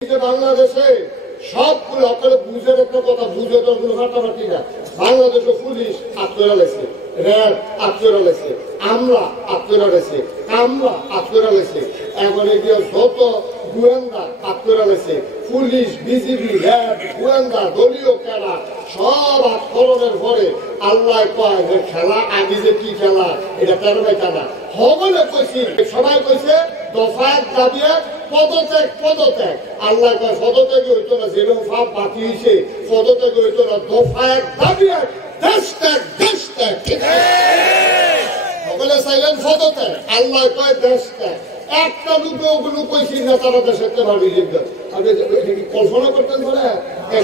বাংলাদেশে সবগুলো আপনারা বুঝের একটা কথা বুঝে তো কোনো ফাটাফাটি না। বাংলাদেশে পুলিশ আত্মরা লেছে, র্যাব আত্মরা লেছে, আমলা আত্মরা লেছে, কামলা আত্মরা লেছে, এখন এগিয়ে যত গোয়েন্দা আত্মরা লেছে, পুলিশ, বিজিবি, র্যাব, গোয়েন্দা, দলীয় খেলা সব আত্মরণের পরে আল্লাহ কয় যে খেলা আগে যে কি খেলা এটা কেন খেলা হবলে কইছি, সবাই কইছে দফা এক দাবি এক পদত্যাগ পদত্যাগ। আল্লাহ কয় পদত্যাগই হইতো না, যেরকম ফাপ বাকি হয়েছে পদত্যাগই হইতো না, দফা এক দাবি এক দেশ ত্যাগ দেশ ত্যাগ। ঠিক আছে সকলে চাইলেন পদত্যাগ, আল্লাহ কয় দেশ ত্যাগ। একটা দুটো ওগুলো কইছি না তারা দেশের ভাবি লিখবেন। আপনি কল্পনা করতেন পারে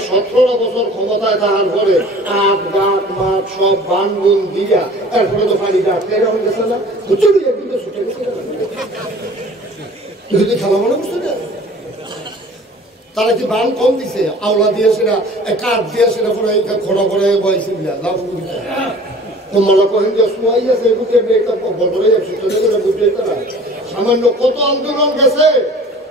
17 বছর ক্ষমতায় থাকার পরে আট গাছ মাঠ সব বানগুন দিয়া তারপরে তো পানি ডাকতে এরকম গেছে না ছুটে গেছে খেলা মনে করছে না। তারা কি বান কম দিছে, আওলা দিয়েছে না, কাঠ দিয়েছে না, খড়া করে বয়সে লাভ তোমার কহেন যে শোয়াই আছে বুঝে বদলে যাচ্ছে সামান্য কত আন্দোলন গেছে,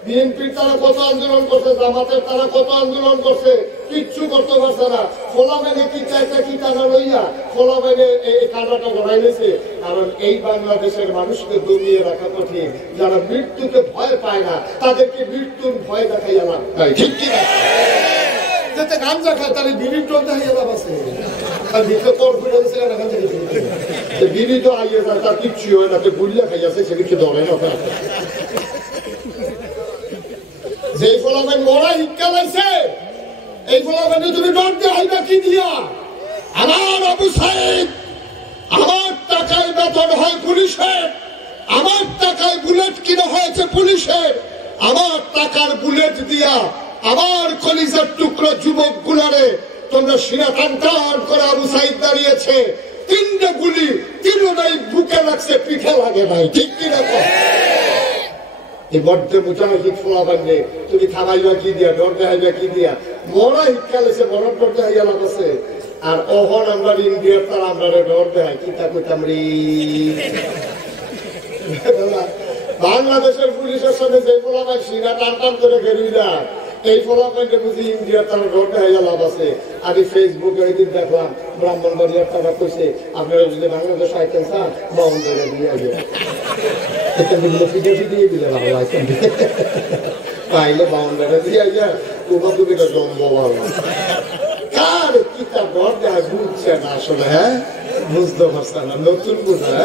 বিএনপির তারা কত আন্দোলন করছে, জামাতের তারা কত আন্দোলন করছে, কিচ্ছু করতে পারছে না। ফোলা মেনে কি চাইছে কি টানা লইয়া ফোলা মেনে এই কান্নাটা গড়াই নিয়েছে। কারণ এই বাংলাদেশের মানুষকে দমিয়ে রাখা কঠিন, যারা মৃত্যুকে ভয় পায় না তাদেরকে মৃত্যুর ভয় দেখাইয়া লাভ নাই। ঠিক কিনা যাতে গাঞ্জা খায় তাহলে বিড়ির টোল দেখাইয়া লাভ আছে, আর ভিতরে তোর ফিরে গেছে বিড়ি তো আইয়ে যায় তার কিচ্ছু হয় না, বুড়িয়া খাইয়াছে সে কিছু ধরে না। যে ফলাফল মরা শিক্ষা লাইছে এই ফলাফলে তুমি ডর দেখাইবা কি দিয়া? আমার আবু সাহেব আমার টাকায় বেতন হয় পুলিশের, আমার টাকায় বুলেট কিনা হয়েছে পুলিশের, আমার টাকার বুলেট দিয়া আমার কলিজার টুকরো যুবক গুলারে তোমরা সিনা টান টান করে আবু সাহেব দাঁড়িয়েছে, 3টে গুলি 3টাই বুকে লাগছে, পিঠে লাগে নাই। ঠিক কিনা এই বড্ডে মুজাহিদ ফলাফান্ডে তুমি খাবাইবা কি দিয়া, ডর দেখাইবা কি দিয়া? মরা শিক্ষা লেছে, মরার ডর দেখাইয়া লাভ আছে। আর অহন আমরা ইন্ডিয়ার তার আমরা ডর দেখাই কি তা কইতাম রে। বাংলাদেশের পুলিশের সাথে যে ফলাফান সিনা টান টান করে বেরোই না, এই ফলাফানটা বুঝি ইন্ডিয়ার তারা ডর দেখাইয়া লাভ আছে। আমি ফেসবুকে একদিন দেখলাম ব্রাহ্মণবাড়িয়ার তারা কইছে আপনারা যদি বাংলাদেশ আইতেন স্যার বাউন্ডারি দিয়ে আসবে পাইলে বাউন্ডারি দিয়ে আইয়া তোমার তুমি জন্ম ভালো কার কি তার ডর দেখা বুঝছে না আসলে। হ্যাঁ বুঝতে পারছে না, নতুন বুঝা।